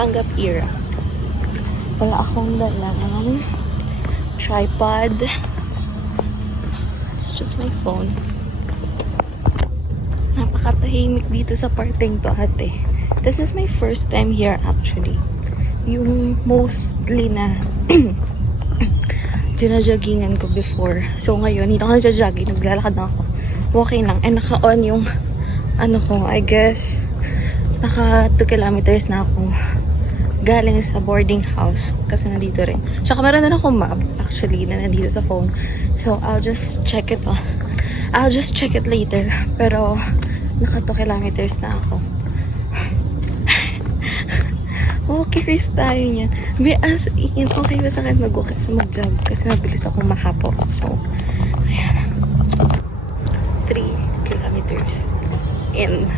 Tanggap Era. Wala akong dalang tripod. It's just my phone. Napakatahimik dito sa parteng to, ate. This is my first time here actually. Yung mostly na ginajoggingan ko before. So ngayon, hindi ako nagja-jogging. Naglalakad na ako. Walking lang. And naka-on yung ano ko, I guess naka 2 kilometers na ako galing sa boarding house kasi nandito rin. Tsaka meron na akong map actually na nandito sa phone. So I'll just check it later. Pero naka 2 kilometers na ako. Walkers tayo niyan. As in, okay ba sa akin mag-walk kasi mag-jog kasi mabilis akong mahapo. So, ayan. 3 kilometers in.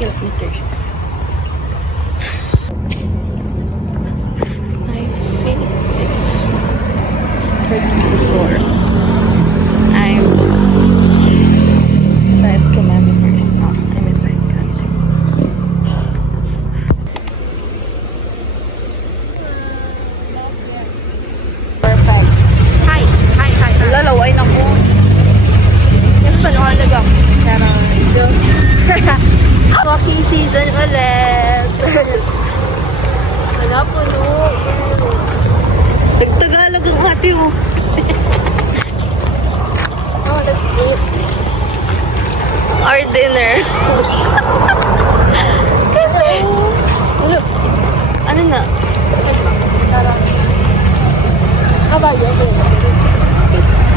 Kilometers. I think it's starting to soar. I'm 5 kilometers now. I'm in 5 kilometers. Perfect. Hi. Lalaway na ko. Yung panahalaga. Coffee season ulit. Wala puno. Nagtagalog ang ate mo. Oh, let's eat our dinner. Kasi, ano na?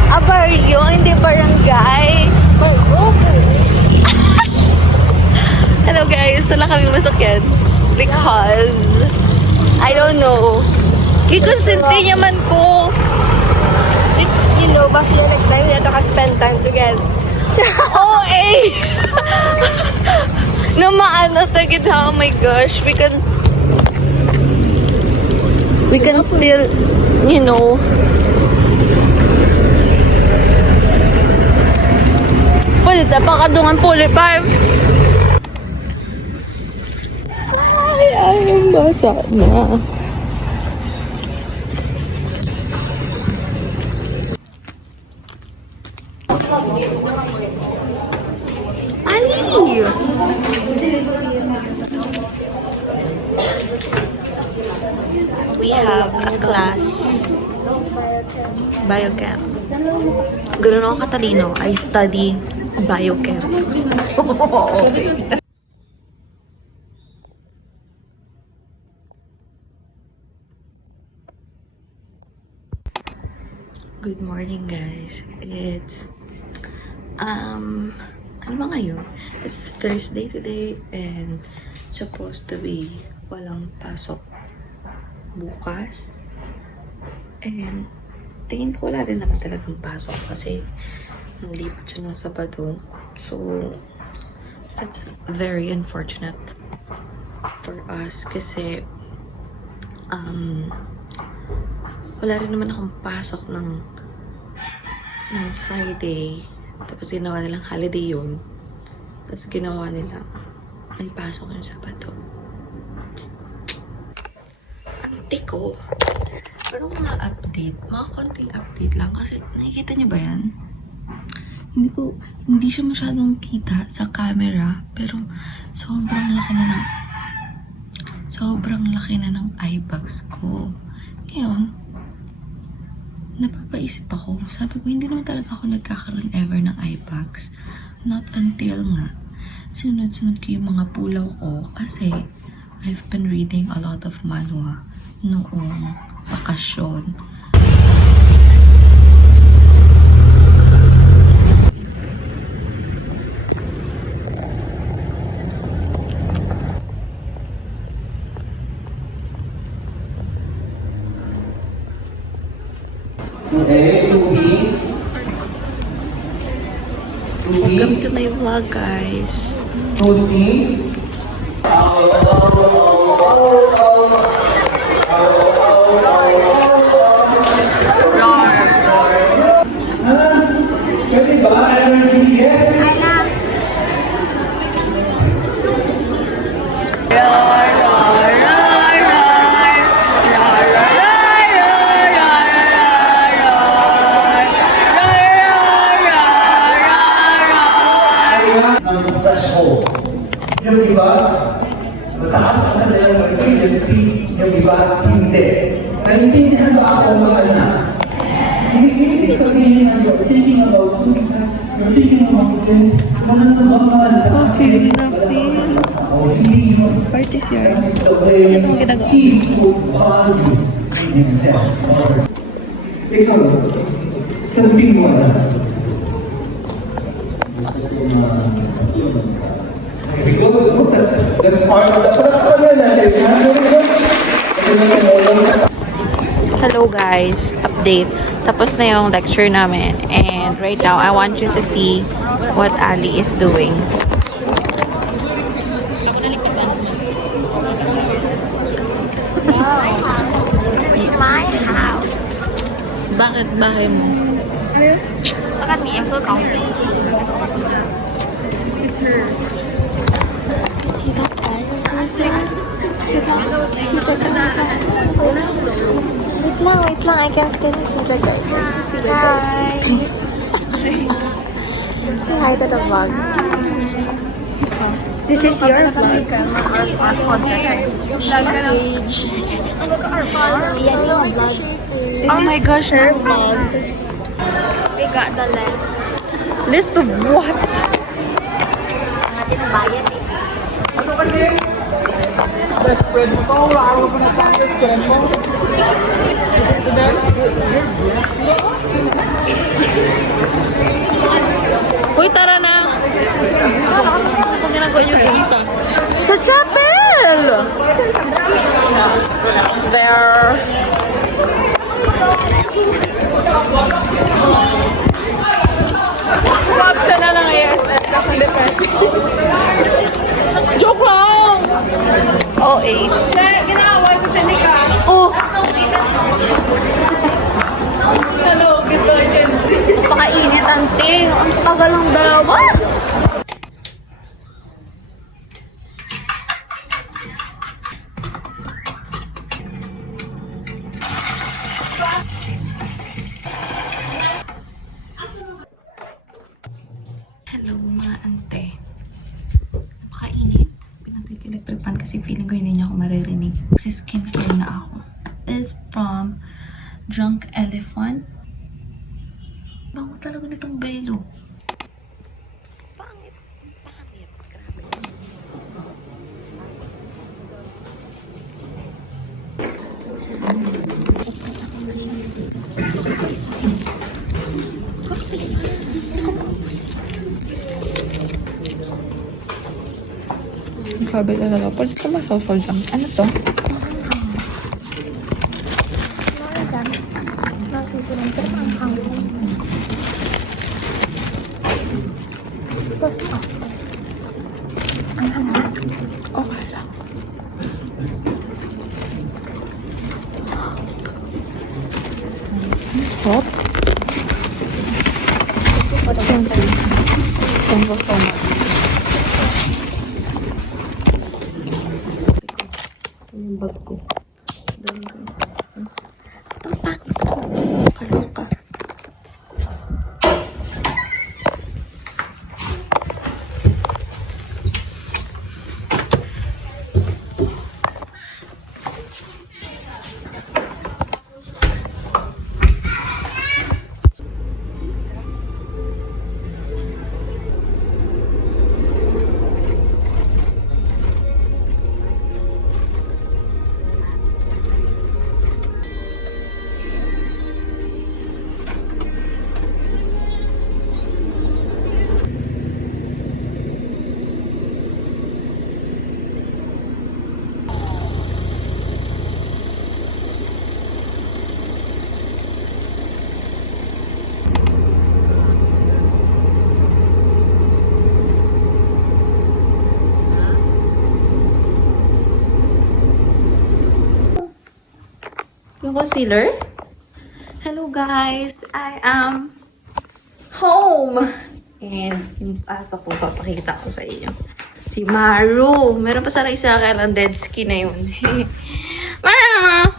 Abaryo, hindi barangay. Hello guys, wala kami masakyan because I don't know. Kikonsinti naman ko. It's, you know, basta next time we have to spend time together. Oh, eh! Na maano tagid ha, oh my gosh. We can still, you know, pwede tayo pakadungan puli pa. Ay, ang basa na. Ali! We have a class. Biochem. Ganun ako katalino. I study biochem. Okay. Good morning guys. It's ano ba ngayon? It's Thursday today and supposed to be walang pasok bukas. And tingin ko wala rin naman talagang pasok kasi nalipat siya ng Sabado. So that's very unfortunate for us kasi wala rin naman akong pasok ng Friday. Tapos ginawa nilang holiday yun. Tapos ginawa nila may pasok yung Sabado. Ante ko. Pero mga update, mga konting update lang. Kasi nakikita niyo ba yan? Hindi siya masyadong kita sa camera. Pero sobrang laki na ng eye bags ko. Ngayon, napapaisip ako. Sabi ko, hindi naman talaga ako nagkakaroon ever ng eye bags. Not until nga, sinunod-sunod ko yung mga pulaw ko kasi I've been reading a lot of manhwa noong bakasyon. Welcome to my vlog, guys. agency, yung iba, hindi. Naintindihan ba ako mga anak? Hindi sabihin na you're thinking about suicide, you're thinking about this, wala na ba mahal sa akin? Hindi yun. Parties yun. That is the way Ito ang ginagawa. he would value himself. Ikaw, sabihin mo na. Because that's part of the Hello guys, update. Tapos na yung lecture namin. And right now, I want you to see what Ali is doing. My house. Bakit bahay mo? Look at me, I'm so confident. It's her. See that guy? Wait lang, I can still see the guy. Can you see the guy? Say hi to the vlog. This is your vlog. Oh my gosh, her We got the list. list of what? Natin ang bayad eh. Uy, tara na! Kung ginagawa niyo dyan. Sa chapel! There. Babsa na lang ASL. Joke lang! OA. Ginaway ko siya ni Ka. Oh! Hello, gito agency. Napakainit, ante. Ang tagal ng dalawa. Hello, mga ante. Napakainit. Pinag-electric fan kasi feeling ko hindi niya ako maririnig. Kasi skincare na ako. This is from Drunk Elephant. Bango talaga nitong belo. Pangit. Pangit. Grabe. Sabi ka na pwede ka masasaw dyan. Ano to? Okay lang. Hop. Thank you. Thank you so much. Yung bag ko. Doon guys. Ang pangit ko. Kaloka. Yung concealer. Hello guys! I am home! And yung pasok ko, papakita ko sa inyo. Si Maru! Meron pa sana isa kailang dead skin na yun. Maru!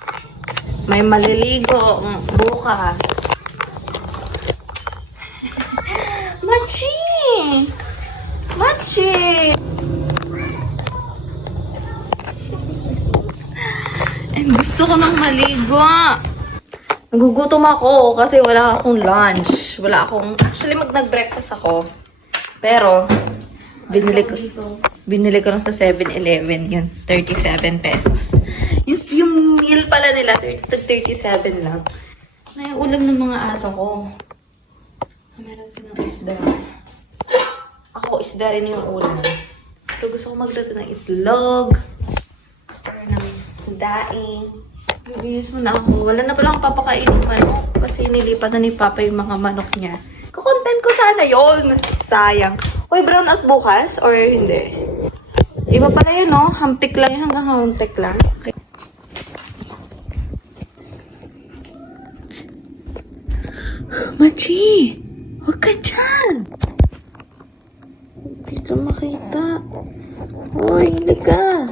May maliligo bukas. Machi! Machi! Gusto ko nang maligo. Nagugutom ako kasi wala akong lunch. Actually, nag-breakfast ako. Pero, binili ko lang sa 7-Eleven yun. 37 pesos. Yung meal pala nila, 37 lang. Na yung ulam ng mga aso ko. Meron silang isda. Ako, isda rin yung ulam. Pero gusto ko magluto ng itlog. Or ng daing. Bibiyos mo na ako. Wala na palang papakain ng manok. Kasi nilipat na ni Papa yung mga manok niya. Kukontent ko sana yon. Sayang. Uy, brown out bukas? Or hindi? Iba pala yun, no? Hamtik lang yun. Hanggang hamtik lang. Okay. Machi! Huwag ka dyan! Hindi ka makita. Uy, hindi ka.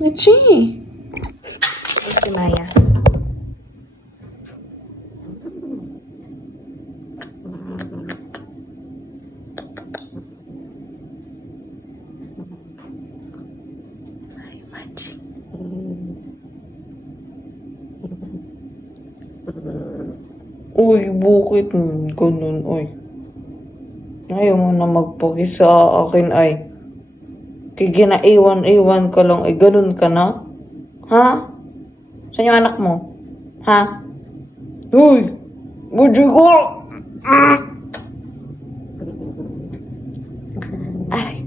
Machi! Ay, si Maya. Ay, Machi. Uy, bakit ganun, uy? Ayaw mo na magpaki sa akin, ay. Kaya ginaiwan-iwan ka lang, ay ganun ka na? Ha? Saan yung anak mo? Ha? Uy! Budyo ko! Ay.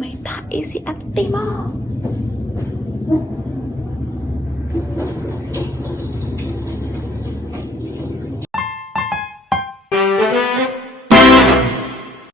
May tae si ate mo.